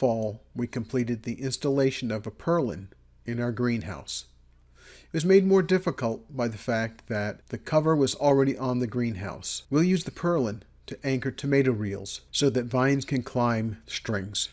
fall, we completed the installation of a purlin in our greenhouse. It was made more difficult by the fact that the cover was already on the greenhouse. We'll use the purlin to anchor tomato reels so that vines can climb strings.